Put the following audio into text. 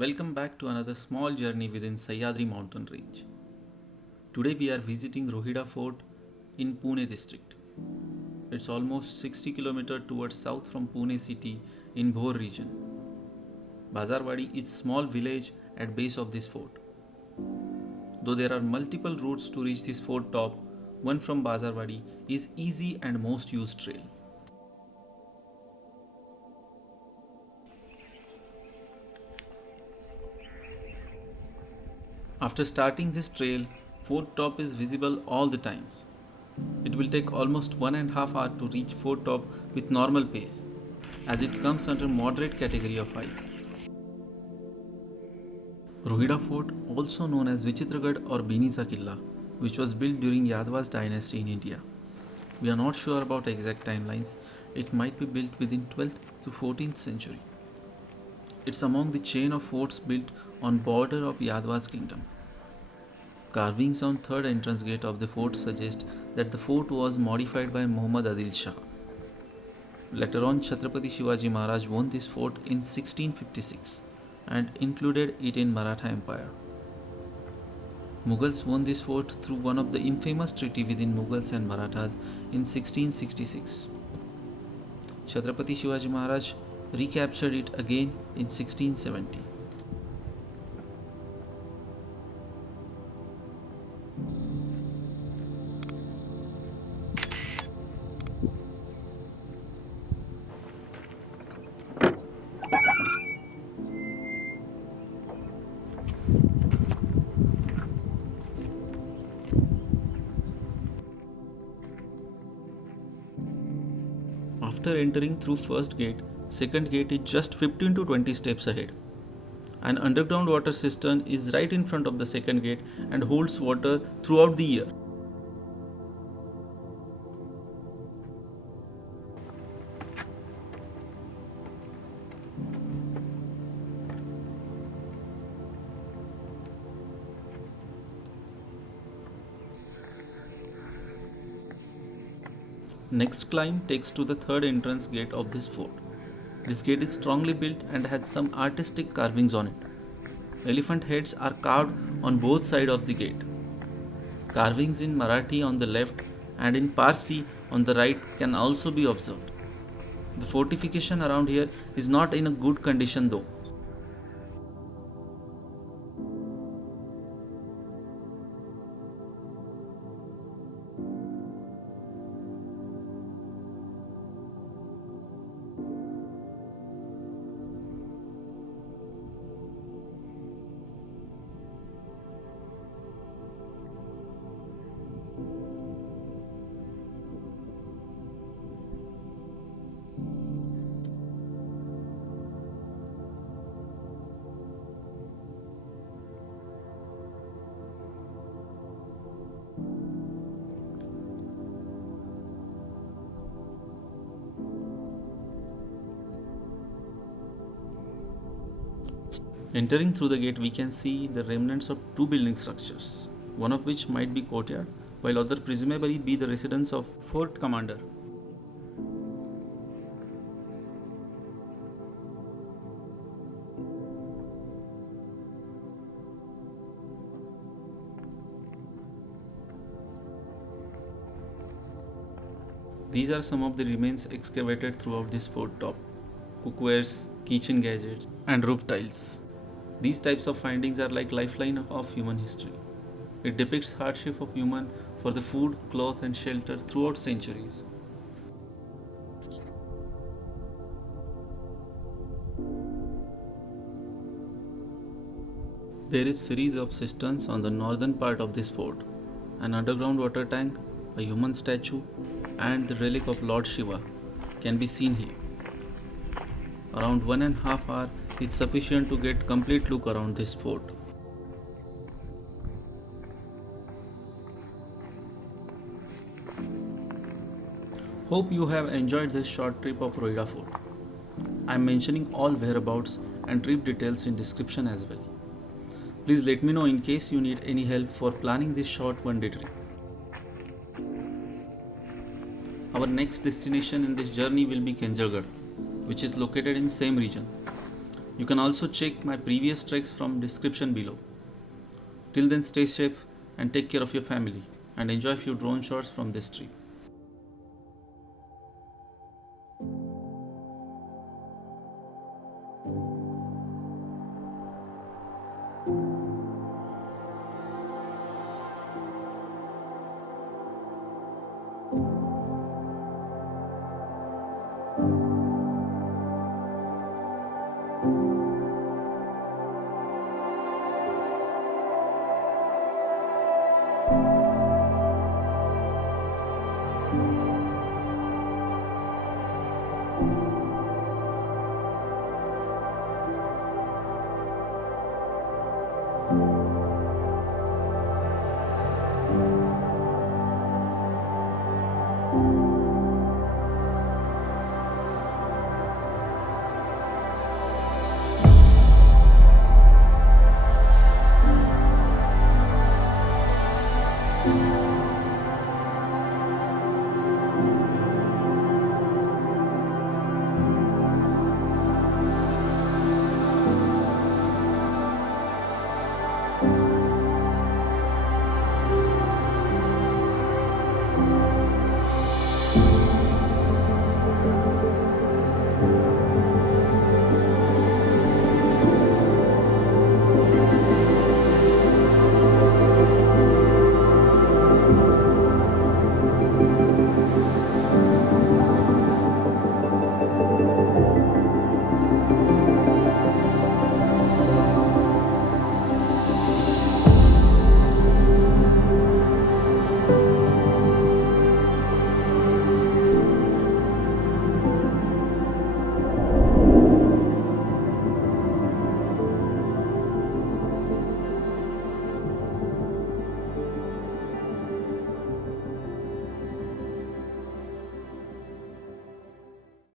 Welcome back to another small journey within Sahyadri mountain range. Today we are visiting Rohida Fort in Pune district. It's almost 60 km towards south from Pune city in Bhor region. Bazarwadi is small village at base of this fort. Though there are multiple routes to reach this fort top, one from Bazarwadi is easy and most used trail. After starting this trail, fort top is visible all the times. It will take almost 1.5 hours to reach fort top with normal pace, as it comes under moderate category of height. Rohida Fort, also known as Vichitragarh or Binisa Killa, which was built during Yadava's dynasty in India. We are not sure about exact timelines. It might be built within 12th to 14th century. It's among the chain of forts built on border of Yadava's kingdom. Carvings on third entrance gate of the fort suggest that the fort was modified by Muhammad Adil Shah. Later on, Chhatrapati Shivaji Maharaj won this fort in 1656 and included it in Maratha Empire. Mughals won this fort through one of the infamous treaty within Mughals and Marathas in 1666. Chhatrapati Shivaji Maharaj recaptured it again in 1670. After entering through first gate, second gate is just 15 to 20 steps ahead. An underground water cistern is right in front of the second gate and holds water throughout the year. Next climb takes to the third entrance gate of this fort. This gate is strongly built and has some artistic carvings on it. Elephant heads are carved on both sides of the gate. Carvings in Marathi on the left and in Parsi on the right can also be observed. The fortification around here is not in a good condition though. Entering through the gate, we can see the remnants of two building structures, one of which might be courtyard, while other presumably be the residence of fort commander. These are some of the remains excavated throughout this fort top: cookwares, kitchen gadgets, and roof tiles. These types of findings are like lifeline of human history. It depicts hardship of human for the food, cloth and shelter throughout centuries. There is series of cisterns on the northern part of this fort, an underground water tank, a human statue, and the relic of Lord Shiva can be seen here. Around 1.5 hours is sufficient to get complete look around this fort. Hope you have enjoyed this short trip of Rohida Fort. I am mentioning all whereabouts and trip details in description as well. Please let me know in case you need any help for planning this short one-day trip. Our next destination in this journey will be Kenjalgarh, which is located in same region. You can also check my previous treks from description below. Till then, stay safe and take care of your family and enjoy a few drone shots from this trip.